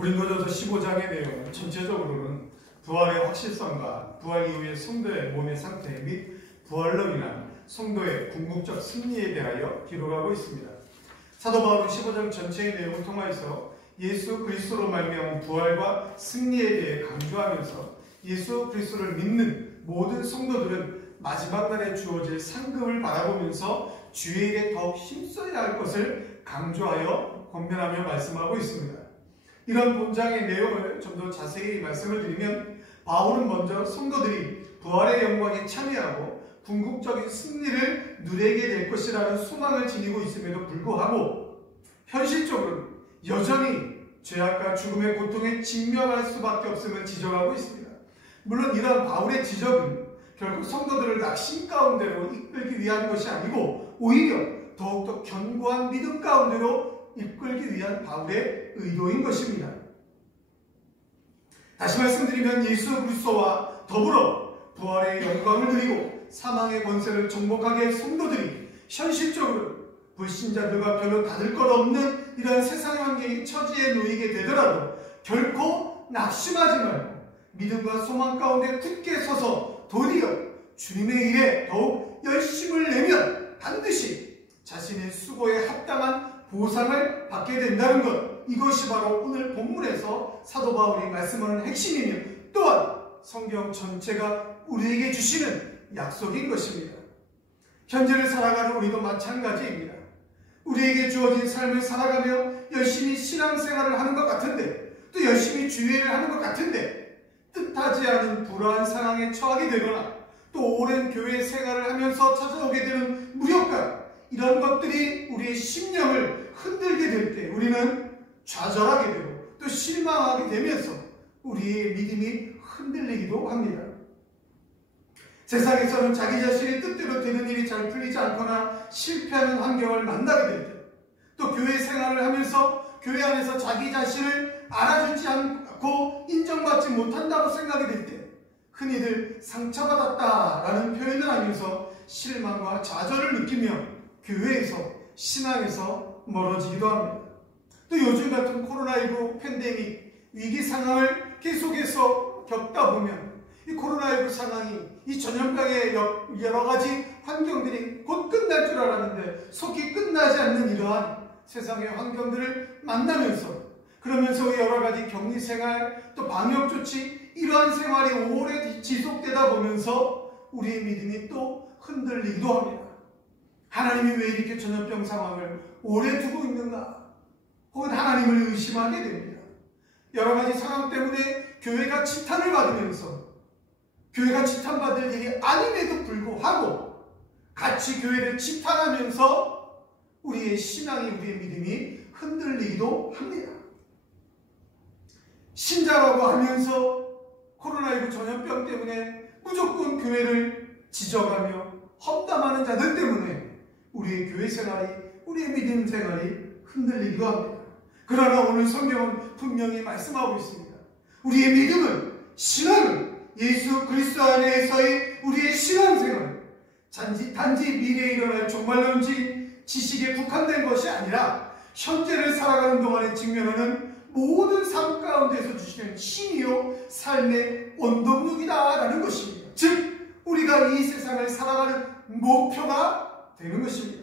고린도전서 15장의 내용은 전체적으로는 부활의 확실성과 부활 이후의 성도의 몸의 상태 및 부활로 인한 성도의 궁극적 승리에 대하여 기록하고 있습니다. 사도 바울은 15장 전체의 내용을 통하여서 예수 그리스도로 말미암은 부활과 승리에 대해 강조하면서 예수 그리스도를 믿는 모든 성도들은 마지막 날에 주어질 상급을 바라보면서 주의 일에 더욱 힘써야 할 것을 강조하여 권면하며 말씀하고 있습니다. 이런 본장의 내용을 좀 더 자세히 말씀을 드리면, 바울은 먼저 성도들이 부활의 영광에 참여하고 궁극적인 승리를 누리게 될 것이라는 소망을 지니고 있음에도 불구하고 현실적으로 여전히 죄악과 죽음의 고통에 직면할 수밖에 없음을 지적하고 있습니다. 물론 이러한 바울의 지적은 결국 성도들을 낙심 가운데로 이끌기 위한 것이 아니고 오히려 더욱더 견고한 믿음 가운데로 이끌기 위한 바울의 의도인 것입니다. 다시 말씀드리면 예수 그리스도와 더불어 부활의 영광을 누리고 사망의 권세를 정복하게 할 성도들이 현실적으로 불신자들과 별로 다를 것 없는 이러한 세상 환경의 처지에 놓이게 되더라도 결코 낙심하지 말고 믿음과 소망 가운데 굳게 서서 도리어 주님의 일에 더욱 열심을 내면 반드시 자신의 수고에 합당한 보상을 받게 된다는 것, 이것이 바로 오늘 본문에서 사도 바울이 말씀하는 핵심이며 또한 성경 전체가 우리에게 주시는 약속인 것입니다. 현재를 살아가는 우리도 마찬가지입니다. 우리에게 주어진 삶을 살아가며 열심히 신앙생활을 하는 것 같은데, 또 열심히 주의를 하는 것 같은데 뜻하지 않은 불안한 상황에 처하게 되거나 또 오랜 교회 생활을 하면서 찾아오게 되는 무력감, 이런 것들이 우리의 심령을 흔들게 될 때 우리는 좌절하게 되고 또 실망하게 되면서 우리의 믿음이 흔들리기도 합니다. 세상에서는 자기 자신의 뜻대로 되는 일이 잘 풀리지 않거나 실패하는 환경을 만나게 될 때, 또 교회 생활을 하면서 교회 안에서 자기 자신을 알아주지 않고 인정받지 못한다고 생각이 될 때 흔히들 상처받았다라는 표현을 하면서 실망과 좌절을 느끼며 교회에서, 신앙에서 멀어지기도 합니다. 또 요즘 같은 코로나19 팬데믹 위기 상황을 계속해서 겪다 보면 이 코로나19 상황이, 이 전염병의 여러 가지 환경들이 곧 끝날 줄 알았는데 속히 끝나지 않는 이러한 세상의 환경들을 만나면서, 그러면서 여러 가지 격리생활, 또 방역조치, 이러한 생활이 오래 지속되다 보면서 우리의 믿음이 또 흔들리기도 합니다. 하나님이 왜 이렇게 전염병 상황을 오래 두고 있는가? 혹은 하나님을 의심하게 됩니다. 여러 가지 상황 때문에 교회가 지탄을 받으면서, 교회가 지탄받을 일이 아님에도 불구하고 같이 교회를 지탄하면서 우리의 신앙이, 우리의 믿음이 흔들리기도 합니다. 신자라고 하면서 코로나19 전염병 때문에 무조건 교회를 지적하며 험담하는 자들 때문에 우리의 교회 생활이, 우리의 믿음 생활이 흔들리기도 합니다. 그러나 오늘 성경은 분명히 말씀하고 있습니다. 우리의 믿음은, 신앙은 예수 그리스도 안에서의 우리의 신앙생활, 단지 미래에 일어날 종말론 움직임, 지식에 국한된 것이 아니라 현재를 살아가는 동안에 직면하는 모든 삶 가운데서 주시는 힘이요 삶의 원동력이다라는 것입니다. 즉 우리가 이 세상을 살아가는 목표가 되는 것입니다.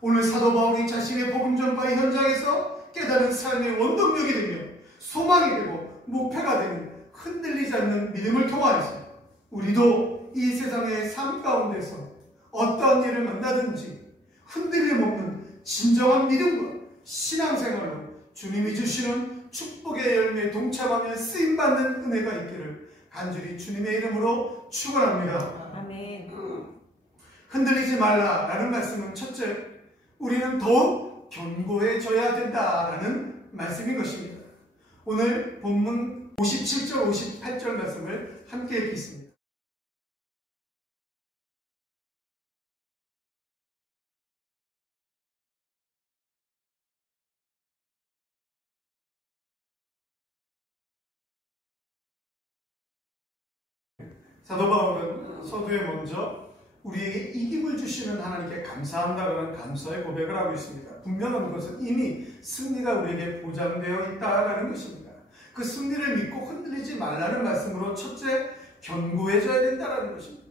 오늘 사도 바울이 자신의 복음 전파의 현장에서 깨달은 삶의 원동력이 되며 소망이 되고 목표가 되는 흔들리지 않는 믿음을 통하여서 우리도 이 세상의 삶 가운데서 어떠한 일을 만나든지 흔들림 없는 진정한 믿음과 신앙생활로 주님이 주시는 축복의 열매에 동참하며 쓰임받는 은혜가 있기를 간절히 주님의 이름으로 축원합니다. 아멘. 흔들리지 말라라는 말씀은 첫째, 우리는 더욱 견고해져야 된다라는 말씀인 것입니다. 오늘 본문 57절, 58절 말씀을 함께 읽겠습니다. 사도 바울은 서두에 먼저 우리에게 이김을 주시는 하나님께 감사한다는 감사의 고백을 하고 있습니다. 분명한 것은 이미 승리가 우리에게 보장되어 있다는 것입니다. 그 승리를 믿고 흔들리지 말라는 말씀으로 첫째, 견고해져야 된다는 것입니다.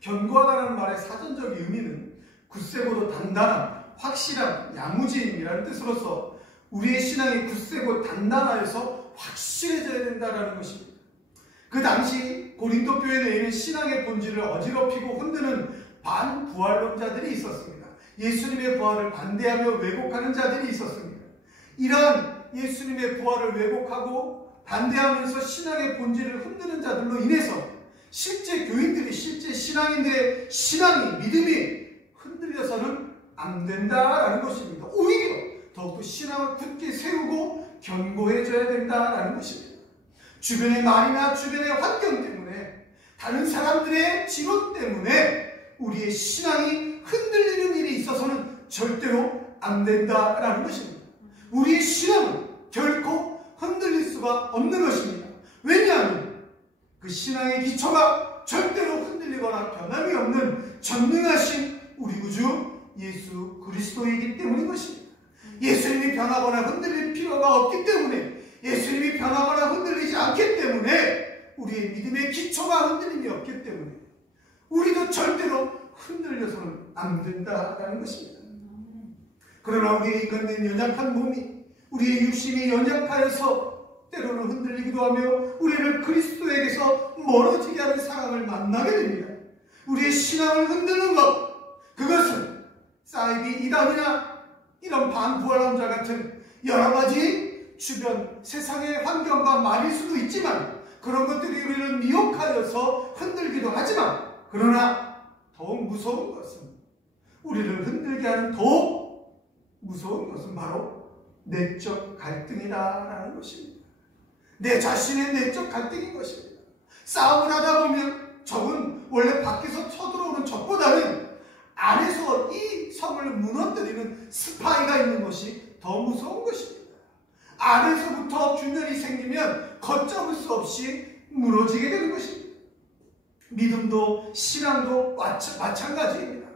견고하다는 말의 사전적 의미는 굳세고도 단단한, 확실한, 야무짐이라는 뜻으로서 우리의 신앙이 굳세고 단단하여서 확실해져야 된다는 것입니다. 그 당시 고린도 교회 내에는 신앙의 본질을 어지럽히고 흔드는 반부활론자들이 있었습니다. 예수님의 부활을 반대하며 왜곡하는 자들이 있었습니다. 이러한 예수님의 부활을 왜곡하고 반대하면서 신앙의 본질을 흔드는 자들로 인해서 실제 교인들이, 실제 신앙인들의 신앙이, 믿음이 흔들려서는 안 된다라는 것입니다. 오히려 더욱더 신앙을 굳게 세우고 견고해져야 된다라는 것입니다. 주변의 말이나 주변의 환경 때문에, 다른 사람들의 지론 때문에 우리의 신앙이 흔들리는 일이 있어서는 절대로 안 된다라는 것입니다. 우리의 신앙은 결코 흔들릴 수가 없는 것입니다. 왜냐하면 그 신앙의 기초가 절대로 흔들리거나 변함이 없는 전능하신 우리 구주 예수 그리스도이기 때문인 것입니다. 예수님이 변하거나 흔들릴 필요가 없기 때문에, 예수님이 변하거나 흔들리지 않기 때문에, 우리의 믿음의 기초가 흔들림이 없기 때문에 우리도 절대로 흔들려서는 안 된다는 것입니다. 그러나 우리의 인간된 연약한 몸이, 우리의 육신이 연약하여서 때로는 흔들리기도 하며 우리를 그리스도에게서 멀어지게 하는 상황을 만나게 됩니다. 우리의 신앙을 흔드는 것, 그것은 사이비 이단이나 이런 반부활론자 같은 여러 가지 주변 세상의 환경과 말일 수도 있지만, 그런 것들이 우리를 미혹하여서 흔들기도 하지만, 그러나 더욱 무서운 것은, 우리를 흔들게 하는 더욱 무서운 것은 바로 내적 갈등이다라는 것입니다. 내 자신의 내적 갈등인 것입니다. 싸움을 하다 보면 적은 원래 밖에서 쳐들어오는 적보다는 안에서 이 성을 무너뜨리는 스파이가 있는 것이 더 무서운 것입니다. 안에서부터 균열이 생기면 걷잡을 수 없이 무너지게 되는 것입니다. 믿음도 신앙도 마찬가지입니다.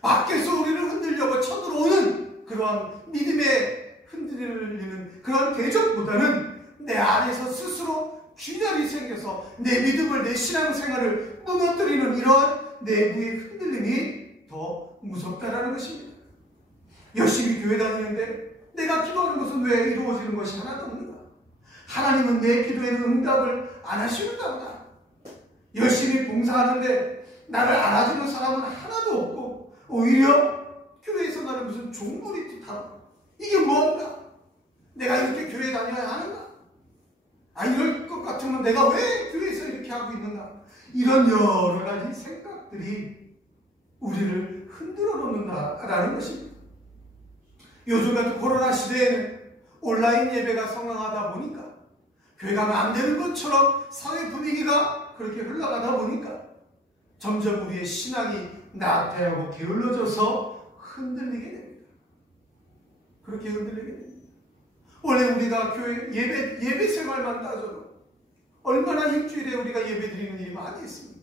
밖에서 우리를 흔들려고 쳐들어오는 그러한 믿음에 흔들리는 그런 대적보다는 내 안에서 스스로 균열이 생겨서 내 믿음을, 내 신앙생활을 무너뜨리는 이러한 내부의 흔들림이 더 무섭다라는 것입니다. 열심히 교회 다니는데 내가 기도하는 것은 왜 이루어지는 것이 하나도 없는가? 하나님은 내 기도에는 응답을 안 하시는가 보다. 열심히 봉사하는데 나를 알아주는 사람은 하나도 없고 오히려 교회에서 나를 무슨 종놀이 듯하고, 이게 뭔가? 내가 이렇게 교회 다녀야 하는가? 이럴 것 같으면 내가 왜 교회에서 이렇게 하고 있는가? 이런 여러 가지 생각들이 우리를 흔들어 놓는다라는 것입니다. 요즘 같은 코로나 시대에는 온라인 예배가 성황하다 보니까, 교회 가면 안 되는 것처럼 사회 분위기가 그렇게 흘러가다 보니까 점점 우리의 신앙이 나태하고 게을러져서 흔들리게 됩니다. 그렇게 흔들리게 됩니다. 원래 우리가 교회 예배 생활만 따져도 얼마나 일주일에 우리가 예배 드리는 일이 많이 있습니다.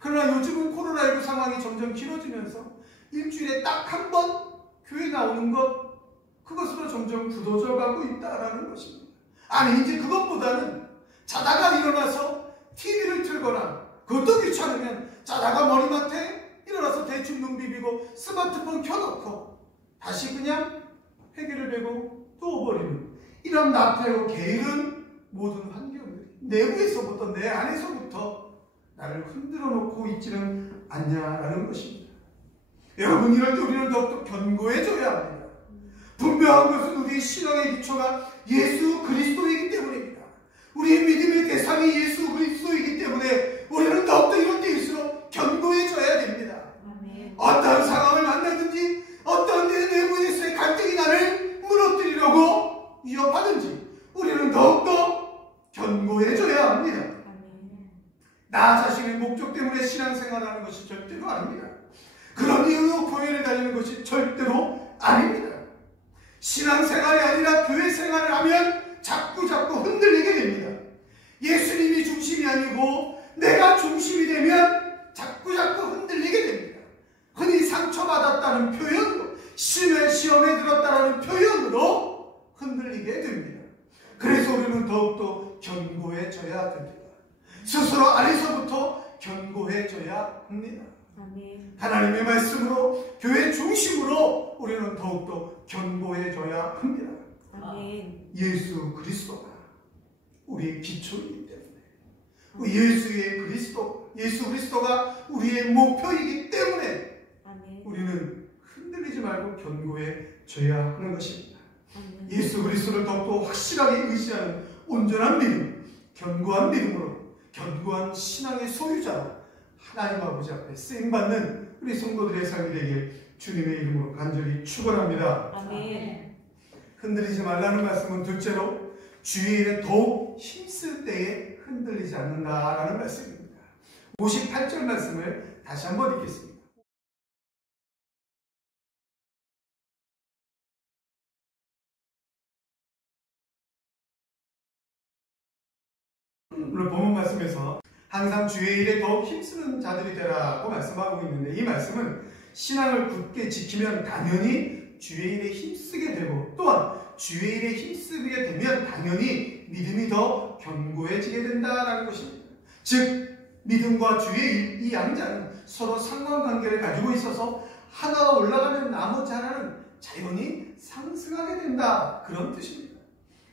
그러나 요즘은 코로나19 상황이 점점 길어지면서 일주일에 딱 한 번 교회 나오는 것, 그것으로 점점 굳어져 가고 있다는 것입니다. 아니, 이제 그것보다는 자다가 일어나서 TV를 틀거나, 그것도 귀찮으면 자다가 머리맡에 일어나서 대충 눈 비비고 스마트폰 켜놓고 다시 그냥 회개를 베고 누워버리는 이런 나태하고 게으른 모든 환경들이 내부에서부터, 내 안에서부터 나를 흔들어 놓고 있지는 않냐라는 것입니다. 여러분, 이럴 때 우리는 더욱더 견고해져야 합니다. 분명한 것은 우리의 신앙의 기초가 예수 그리스도이기 때문입니다. 우리의 믿음의 대상이 예수 그리스도이기 때문에 우리는 더욱더 이런 때일수록 견고해져야 됩니다. 어떠한 상황을 만나든지, 어떠한 내 내부에서의 갈등이 나를 무너뜨리려고 위협하든지 우리는 더욱더 견고해져야 합니다. 나 자신의 목적 때문에 신앙생활하는 것이 절대로 아닙니다. 그런 이유로 교회를 다니는 것이 절대로 아닙니다. 신앙생활이 아니라 교회 생활을 하면 자꾸 흔들리게 됩니다. 예수님이 중심이 아니고 내가 중심이 되면 자꾸 흔들리게 됩니다. 심의 시험에 들었다라는 표현으로 흔들리게 됩니다. 그래서 우리는 더욱더 견고해져야 됩니다. 스스로 안에서부터 견고해져야 합니다. 아멘. 하나님의 말씀으로 교회 중심으로 우리는 더욱더 견고해져야 합니다. 아멘. 예수 그리스도가 우리의 기초이기 때문에 예수 그리스도가 우리의 목표이기 때문에 아멘. 우리는 흔들리지 말고 견고해져야 하는 것입니다. 아멘. 예수 그리스도를 더욱더 확실하게 의지하는 온전한 믿음, 견고한 믿음으로 견고한 신앙의 소유자로 하나님 아버지 앞에 쓰임받는 우리 성도들의 삶이 되길 주님의 이름으로 간절히 축원합니다. 아멘. 흔들리지 말라는 말씀은 둘째로 주의 일에 더욱 힘쓸 때에 흔들리지 않는다라는 말씀입니다. 58절 말씀을 다시 한번 읽겠습니다. 오늘 본문 말씀에서 항상 주의 일에 더욱 힘쓰는 자들이 되라고 말씀하고 있는데, 이 말씀은 신앙을 굳게 지키면 당연히 주의 일에 힘쓰게 되고, 또한 주의 일에 힘쓰게 되면 당연히 믿음이 더 견고해지게 된다는 것입니다. 즉 믿음과 주의 일, 이 양자는 서로 상관관계를 가지고 있어서 하나가 올라가면 나머지 하나는 자연히 상승하게 된다, 그런 뜻입니다.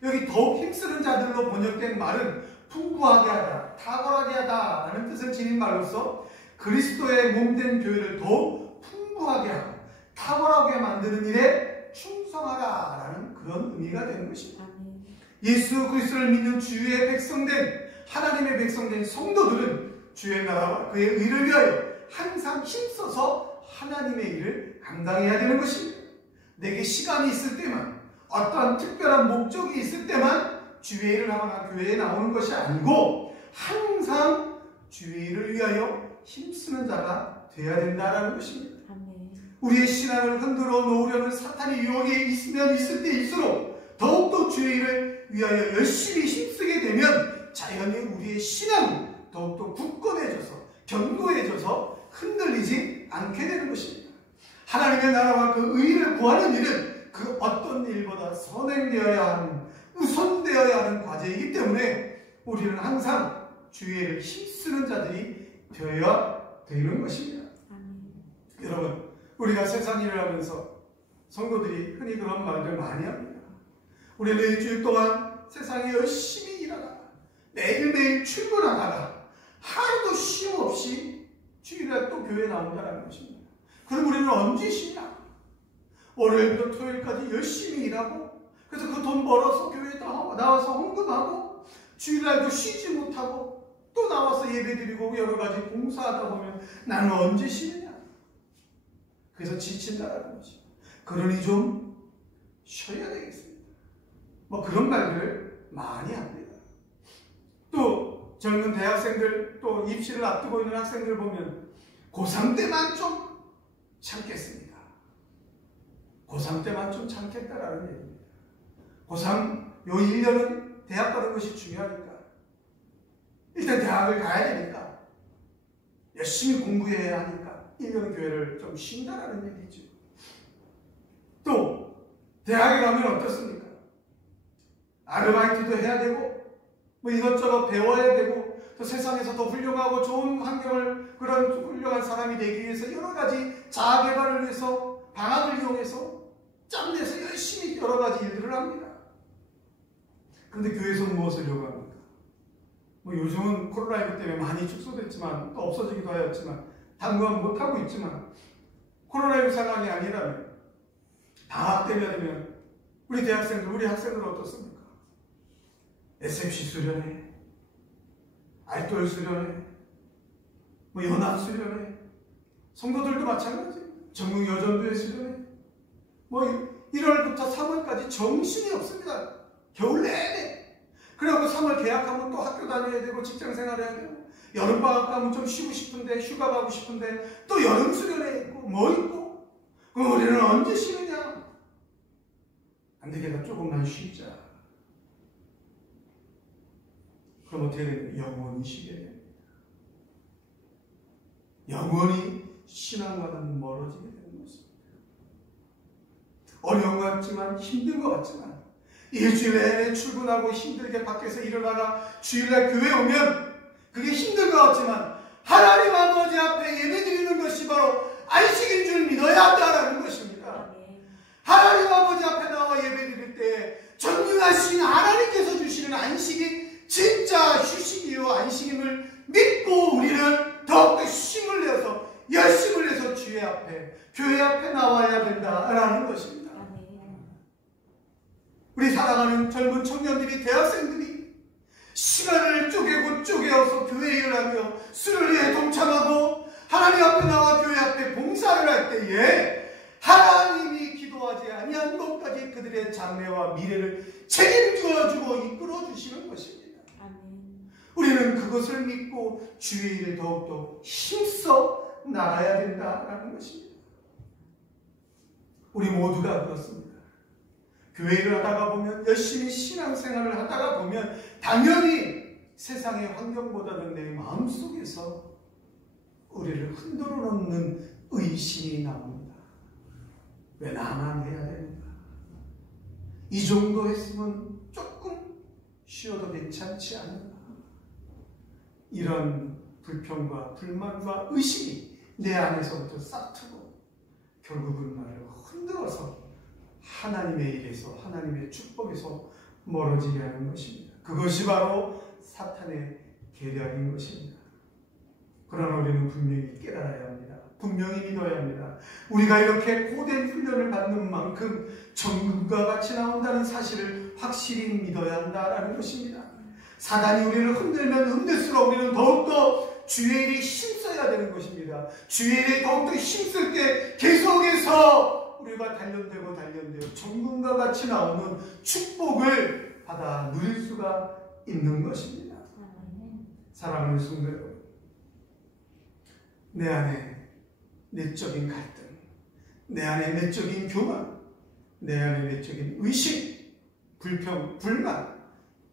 여기 더욱 힘쓰는 자들로 번역된 말은 풍부하게 하다, 탁월하게 하다 라는 뜻을 지닌 말로서 그리스도의 몸된 교회를 더욱 풍부하게 하고 탁월하게 만드는 일에 충성하라 라는 그런 의미가 되는 것입니다. 예수 그리스도를 믿는 주의 백성된, 하나님의 백성된 성도들은 주의 나라와 그의 의를 위하여 항상 힘써서 하나님의 일을 감당해야 되는 것입니다. 내게 시간이 있을 때만, 어떠한 특별한 목적이 있을 때만 주의 일을 하거나 교회에 나오는 것이 아니고 항상 주의 일을 위하여 힘쓰는 자가 되어야 된다는 것입니다. 우리의 신앙을 흔들어 놓으려는 사탄의 유혹이 있으면 있을 때일수록 더욱더 주의 일을 위하여 열심히 힘쓰게 되면 자연히 우리의 신앙은 더욱더 굳건해져서 견고해져서 흔들리지 않게 되는 것입니다. 하나님의 나라와 그 의를 구하는 일은 그 어떤 일보다 선행되어야 하는, 우선되어야 하는 과제이기 때문에 우리는 항상 주의 일을 힘쓰는 자들이 되어야 되는 것입니다. 여러분, 우리가 세상 일을 하면서 성도들이 흔히 그런 말들 많이 합니다. 우리는 일주일 동안 세상에 열심히 일하다가 매일매일 출근하다가 하루도 쉼 없이 주일날 또 교회에 나온다는 것입니다. 그럼 우리는 언제 쉬냐? 월요일부터 토요일까지 열심히 일하고, 그래서 그 돈 벌어서 교회에 나와서 헌금하고, 주일날도 쉬지 못하고 또 나와서 예배드리고 여러 가지 봉사하다 보면 나는 언제 쉬느냐? 그래서 지친다라는 거지. 그러니 좀 쉬어야 되겠습니다. 뭐 그런 말들을 많이 합니다. 또 젊은 대학생들, 또 입시를 앞두고 있는 학생들 보면 고3 때만 좀 참겠습니다. 고3 때만 좀 참겠다라는 얘기입니다. 고3 요 1년은 대학 가는 것이 중요하니까 일단 대학을 가야 되니까 열심히 공부해야 하니까 1년 교회를 좀 쉰다라는 얘기죠. 또 대학에 가면 어떻습니까? 아르바이트도 해야 되고 뭐 이것저것 배워야 되고, 또 세상에서 더 훌륭하고 좋은 환경을, 그런 훌륭한 사람이 되기 위해서 여러 가지 자아개발을 위해서 방학을 이용해서 짬내서 열심히 여러 가지 일들을 합니다. 그런데 교회에서 무엇을 요구합니까? 뭐 요즘은 코로나19 때문에 많이 축소됐지만 또 없어지기도 하였지만 당분간 못하고 있지만, 코로나19 상황이 아니라면 방학 때가 되면 우리 대학생들, 우리 학생들 어떻습니까? SMC 수련회, 알돌 수련회, 뭐 연합 수련회, 성도들도 마찬가지, 전국 여전도회 수련회, 뭐 1월부터 3월까지 정신이 없습니다. 겨울 내내. 그리고 3월 개학하면 또 학교 다녀야 되고 직장 생활해야 되고, 여름방학 가면 좀 쉬고 싶은데, 휴가 가고 싶은데 또 여름 수련회 있고 뭐 있고, 그럼 우리는 언제 쉬느냐? 안 되겠다, 조금만 쉬자. 그럼 어떻게 됩니까? 영원히 쉬게 됩니다. 영원히 신앙과는 멀어지게 되는 것입니다. 어려운 것 같지만, 힘든 것 같지만, 일주일 내내 출근하고 힘들게 밖에서 일어나가 주일날 교회 오면 그게 힘든 것 같지만 하나님 아버지 앞에 예배드리는 것이 바로 안식인 줄 믿어야 한다는 것입니다. 하나님 아버지 앞에 나와 예배드릴 때 전능하신 하나님께서 주시는 안식이 진짜 휴식이요 안식임을 믿고 우리는 더욱더 힘을 내서 열심을 내서 주의 앞에 교회 앞에 나와야 된다라는 것입니다. 우리 사랑하는 젊은 청년들이, 대학생들이 시간을 쪼개고 쪼개어서 교회에 일하며 수련회에 동참하고 하나님 앞에 나와 교회 앞에 봉사를 할 때에 하나님이 기도하지 아니한 것까지 그들의 장래와 미래를 책임져주고 이끌어주시는 것입니다. 우리는 그것을 믿고 주의 일에 더욱더 힘써 나가야 된다는 것입니다. 우리 모두가 그렇습니다. 교회를 하다가 보면, 열심히 신앙생활을 하다가 보면 당연히 세상의 환경보다는 내 마음속에서 우리를 흔들어 놓는 의심이 나옵니다. 왜 나만 해야 되는가? 이 정도 했으면 조금 쉬어도 괜찮지 않나? 이런 불평과 불만과 의심이 내 안에서부터 싹트고 결국은 나를 흔들어서 하나님의 일에서, 하나님의 축복에서 멀어지게 하는 것입니다. 그것이 바로 사탄의 계략인 것입니다. 그러나 우리는 분명히 깨달아야 합니다. 분명히 믿어야 합니다. 우리가 이렇게 고된 훈련을 받는 만큼 정금과 같이 나온다는 사실을 확실히 믿어야 한다는 것입니다. 사단이 우리를 흔들면 흔들수록 우리는 더욱더 주의 일에 힘써야 되는 것입니다. 주의 일에 더욱더 힘쓸 때 계속해서 우리가 단련되고 정금과 같이 나오는 축복을 받아 누릴 수가 있는 것입니다. 사랑하는 성도 여러분, 내 안에 내적인 갈등, 내 안에 내적인 교만, 내 안에 내적인 의심, 불평, 불만,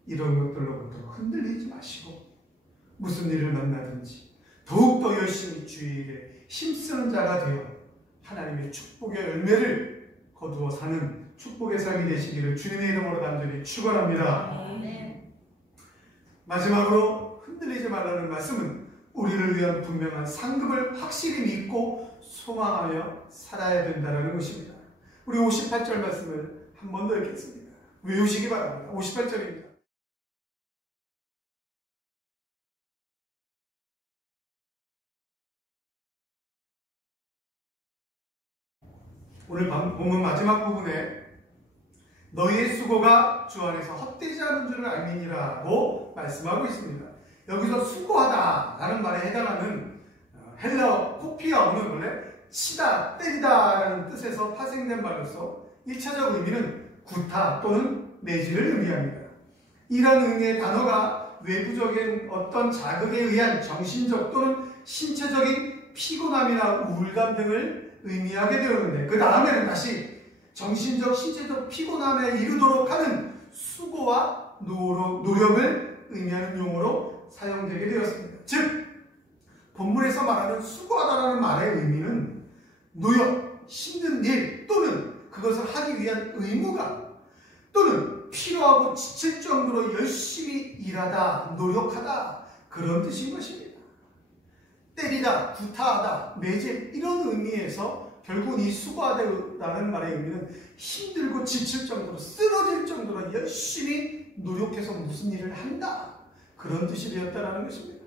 이런 것들로부터 흔들리지 마시고 무슨 일을 만나든지 더욱더 열심히 주의 일에 힘쓰는 자가 되어 하나님의 축복의 열매를 거두어 사는 축복의 삶이 되시기를 주님의 이름으로 간절히 축원합니다. 마지막으로 흔들리지 말라는 말씀은 우리를 위한 분명한 상급을 확실히 믿고 소망하며 살아야 된다는 것입니다. 우리 58절 말씀을 한 번 더 읽겠습니다. 외우시기 바랍니다. 58절입니다. 오늘 본문 마지막 부분에 너희의 수고가 주 안에서 헛되지 않은 줄을 알미니라고 말씀하고 있습니다. 여기서 수고하다 라는 말에 해당하는 헬라어 코피아오는 원래 치다, 때리다 라는 뜻에서 파생된 말로서 1차적 의미는 구타 또는 매질을 의미합니다. 이런 의미의 단어가 외부적인 어떤 자극에 의한 정신적 또는 신체적인 피곤함이나 우울감 등을 의미하게 되었는데, 그 다음에는 다시 정신적, 신체적 피곤함에 이르도록 하는 수고와 노력을 의미하는 용어로 사용되게 되었습니다. 즉, 본문에서 말하는 수고하다라는 말의 의미는 노력, 힘든 일 또는 그것을 하기 위한 의무가 또는 필요하고 지칠 정도로 열심히 일하다, 노력하다 그런 뜻인 것입니다. 때리다, 구타하다, 매질 이런 의미에서 결국 이 수고하다라는 말의 의미는 힘들고 지칠 정도로, 쓰러질 정도로 열심히 노력해서 무슨 일을 한다 그런 뜻이 되었다는 것입니다.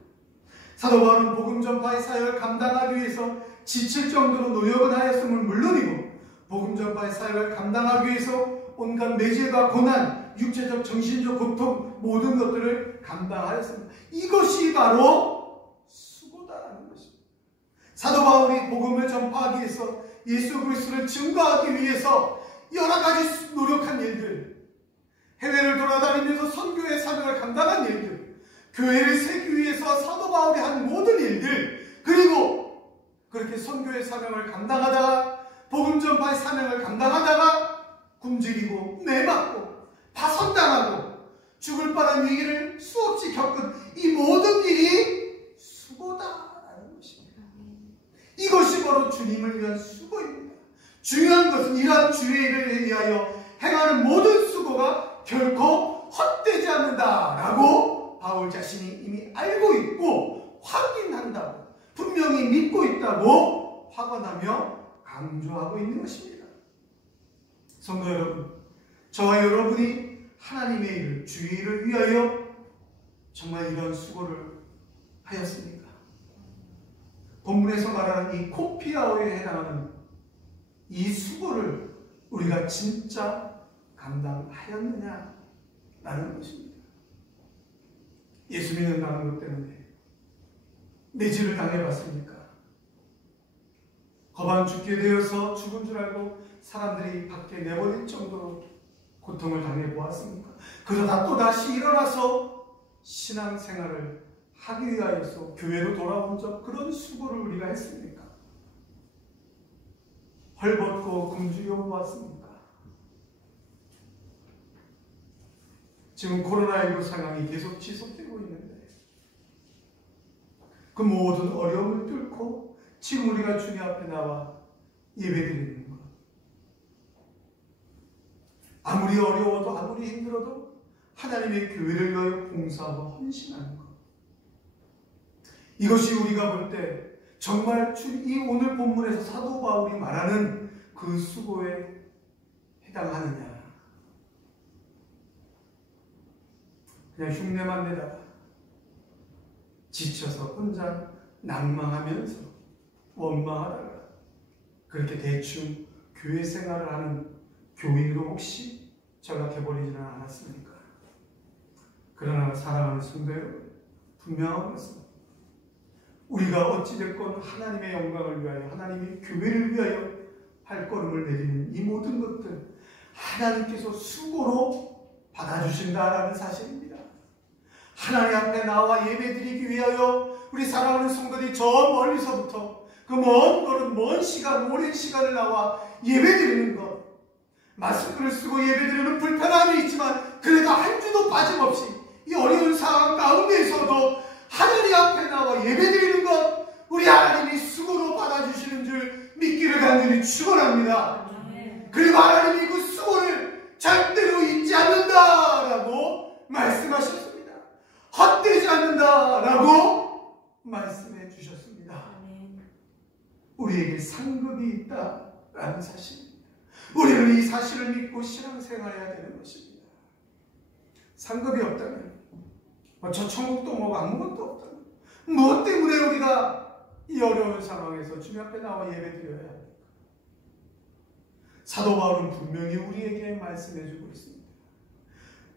사도 바울은 복음 전파의 사역을 감당하기 위해서 지칠 정도로 노력을 하였음을 물론이고 복음 전파의 사역을 감당하기 위해서 온갖 매질과 고난, 육체적, 정신적 고통 모든 것들을 감당하였습니다. 이것이 바로 수고다라는 것입니다. 사도 바울이 복음을 전파하기 위해서 예수 그리스도를 증거하기 위해서 여러 가지 노력한 일들, 해외를 돌아다니면서 선교의 사명을 감당한 일들, 교회를 세우기 위해서 사도 바울이 한 모든 일들, 그리고 그렇게 선교의 사명을 감당하다가 복음 전파의 사명을 감당하다가 굶주리고 매맞고 파손당하고 죽을 뻔한 위기를 수없이 겪은 이 모든 일이 수고다라는 것입니다. 이것이 바로 주님을 위한 수고입니다. 중요한 것은 이러한 주의 일을 위하여 행하는 모든 수고가 결코 헛되지 않는다라고 바울 자신이 이미 알고 있고 확인한다고, 분명히 믿고 있다고 확언하며 강조하고 있는 것입니다. 성도 여러분, 저와 여러분이 하나님의 일을, 주의 일을 위하여 정말 이런 수고를 하였습니까? 본문에서 말하는 이 코피아오에 해당하는 이 수고를 우리가 진짜 감당하였느냐라는 것입니다. 예수 믿는다는 것 때문에 매질을 당해봤습니까? 거반 죽게 되어서 죽은 줄 알고 사람들이 밖에 내버릴 정도로 고통을 당해보았습니까? 그러다 또다시 일어나서 신앙생활을 하기 위하여서 교회로 돌아온 적, 그런 수고를 우리가 했습니까? 헐벗고 굶주려 보았습니까? 지금 코로나19 상황이 계속 지속되고 있는데 그 모든 어려움을 뚫고 지금 우리가 주님 앞에 나와 예배드리는 것, 아무리 어려워도 아무리 힘들어도 하나님의 교회를 위하여 봉사하고 헌신하는 것, 이것이 우리가 볼 때 정말 이 오늘 본문에서 사도 바울이 말하는 그 수고에 해당하느냐, 그냥 흉내만 내다가 지쳐서 혼자 낭망하면서 원망하다가 그렇게 대충 교회 생활을 하는 교인으로 혹시 전락해버리지는 않았습니까? 그러나 사랑하는 성도 여러분, 분명한 것은 우리가 어찌됐건 하나님의 영광을 위하여, 하나님의 교회를 위하여 발걸음을 내리는 이 모든 것들 하나님께서 수고로 받아주신다라는 사실입니다. 하나님 앞에 나와 예배드리기 위하여 우리 사랑하는 성도들이 저 멀리서부터 그 먼 걸음, 먼 시간, 오랜 시간을 나와 예배드리는 것, 마스크를 쓰고 예배드리는 불편함이 있지만 그래도 한 주도 빠짐없이 이 어려운 상황 가운데에서도 하나님 앞에 나와 예배드리는 것, 우리 하나님이 수고로 받아주시는 줄 믿기를 간절히 축원합니다. 그리고 하나님이 그 수고를 절대로 잊지 않는다라고 말씀하셨습니다. 헛되지 않는다라고 말씀해 주셨습니다. 우리에게 상급이 있다라는 사실입니다. 우리는 이 사실을 믿고 신앙생활해야 되는 것입니다. 상급이 없다면 저 천국도 뭐 아무것도 없다면 무엇 때문에 우리가 이 어려운 상황에서 주님 앞에 나와 예배드려야 합니까? 사도 바울은 분명히 우리에게 말씀해주고 있습니다.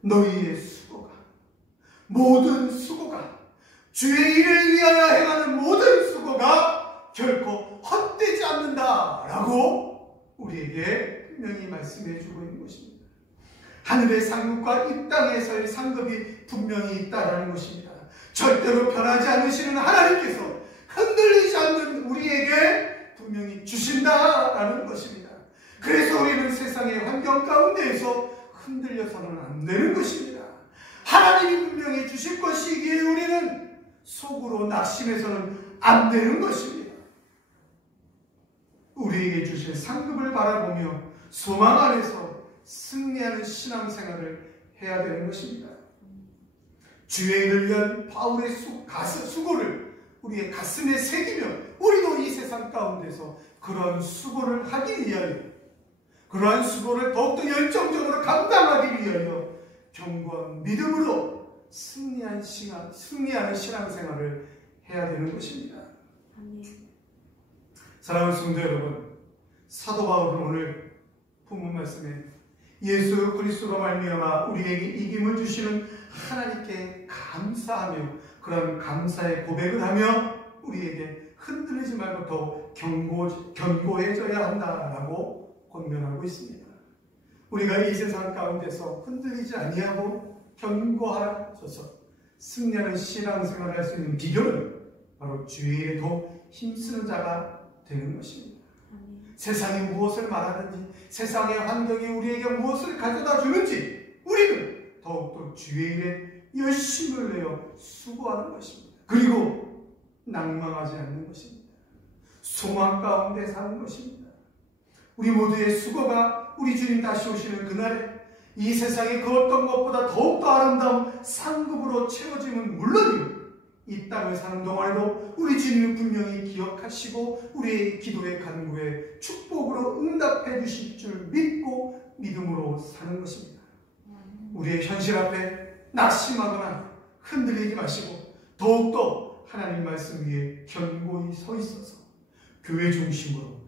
너희의 수고가, 모든 수고가, 주의 일을 위하여 행하는 모든 수고가 결코 헛되지 않는다라고 우리에게 분명히 말씀해주고 있는 것입니다. 하늘의 상급과 이 땅에서의 상급이 분명히 있다라는 것입니다. 절대로 변하지 않으시는 하나님께서 흔들리지 않는 우리에게 분명히 주신다라는 것입니다. 그래서 우리는 세상의 환경 가운데에서 흔들려서는 안 되는 것입니다. 하나님이 분명히 주실 것이기에 우리는 속으로 낙심해서는 안 되는 것입니다. 우리에게 주실 상급을 바라보며 소망 안에서 승리하는 신앙생활을 해야 되는 것입니다. 주의 일을 위한 바울의 수고를 우리의 가슴에 새기며 우리도 이 세상 가운데서 그러한 수고를 하기 위하여, 그러한 수고를 더욱더 열정적으로 감당하기 위하여 견고한 믿음으로 승리하는 신앙생활을 해야 되는 것입니다. 사랑하는 성도 여러분, 사도 바울은 오늘 본문 말씀에 예수 그리스도로 말미암아 우리에게 이김을 주시는 하나님께 감사하며 그런 감사의 고백을 하며 우리에게 흔들리지 말고 더 견고해져야 한다라고 권면하고 있습니다. 우리가 이 세상 가운데서 흔들리지 아니하고 견고하셔서 승리하는 신앙생활을 할 수 있는 비결은 바로 주의 일에 더 힘쓰는 자가 되는 것입니다. 세상이 무엇을 말하는지, 세상의 환경이 우리에게 무엇을 가져다 주는지 우리는 더욱더 주의 일에 열심을 내어 수고하는 것입니다. 그리고 낭망하지 않는 것입니다. 소망 가운데 사는 것입니다. 우리 모두의 수고가 우리 주님 다시 오시는 그날에 이 세상의 그 어떤 것보다 더욱더 아름다운 상급으로 채워짐은 물론이요, 이 땅을 사는 동안에도 우리 주님은 분명히 기억하시고 우리의 기도의 간구에 축복으로 응답해 주실 줄 믿고 믿음으로 사는 것입니다. 우리의 현실 앞에 낙심하거나 흔들리지 마시고 더욱더 하나님 말씀 위에 견고히 서 있어서 교회 중심으로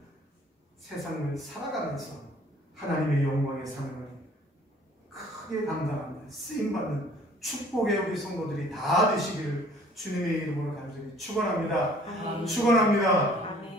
세상을 살아가면서 하나님의 영광의 사명을 크게 감당하며 쓰임받는 축복의 우리 성도들이 다 되시기를 주님의 이름으로 간절히 축원합니다. 아멘. 축원합니다. 아멘.